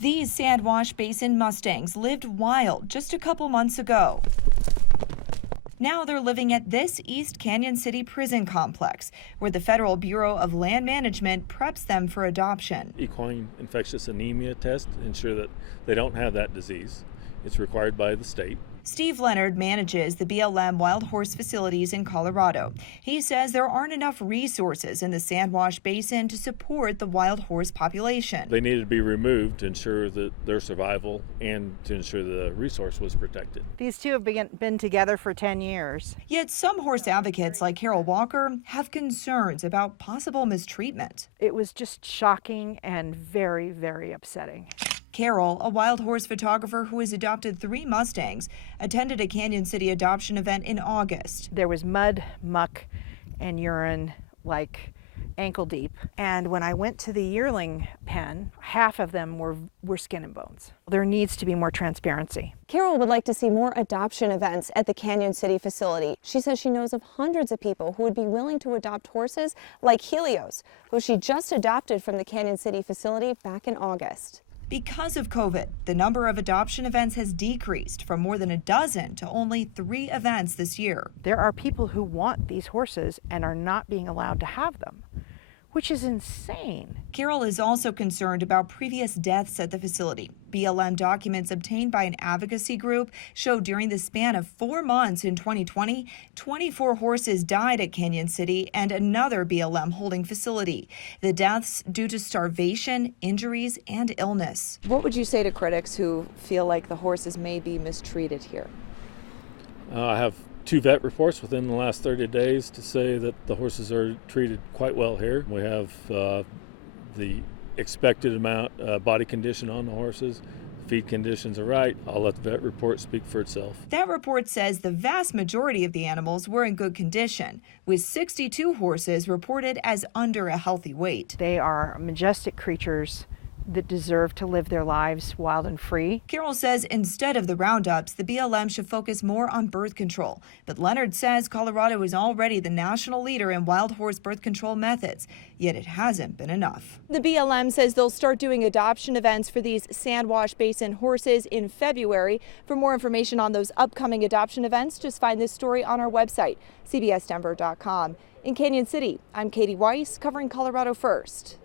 These Sandwash Basin Mustangs lived wild just a couple months ago. Now they're living at this East Canyon City prison complex, where the Federal Bureau of Land Management preps them for adoption. Equine infectious anemia test ensure that they don't have that disease. It's required by the state. Steve Leonard manages the BLM wild horse facilities in Colorado. He says there aren't enough resources in the Sandwash Basin to support the wild horse population. They needed to be removed to ensure that their survival and to ensure the resource was protected. These two have been together for 10 years. Yet some horse advocates like Carol Walker have concerns about possible mistreatment. It was just shocking and very, very upsetting. Carol, a wild horse photographer who has adopted 3 Mustangs, attended a Canyon City adoption event in August. There was mud, muck, and urine like ankle deep. And when I went to the yearling pen, half of them were skin and bones. There needs to be more transparency. Carol would like to see more adoption events at the Canyon City facility. She says she knows of hundreds of people who would be willing to adopt horses like Helios, who she just adopted from the Canyon City facility back in August. Because of COVID, the number of adoption events has decreased from more than a dozen to only 3 events this year. There are people who want these horses and are not being allowed to have them, which is insane. Carol is also concerned about previous deaths at the facility. BLM documents obtained by an advocacy group show during the span of 4 months in 2020, 24 horses died at Canyon City and another BLM holding facility. The deaths due to starvation, injuries, and illness. What would you say to critics who feel like the horses may be mistreated here? I have 2 vet reports within the last 30 days to say that the horses are treated quite well here. We have the expected amount body condition on the horses. Feed conditions are right. I'll let the vet report speak for itself. That report says the vast majority of the animals were in good condition, with 62 horses reported as under a healthy weight. They are majestic creatures that deserve to live their lives wild and free. Carol says instead of the roundups, the BLM should focus more on birth control. But Leonard says Colorado is already the national leader in wild horse birth control methods, yet it hasn't been enough. The BLM says they'll start doing adoption events for these Sandwash Basin horses in February. For more information on those upcoming adoption events, just find this story on our website, cbsdenver.com. In Canyon City, I'm Katie Weiss, covering Colorado First.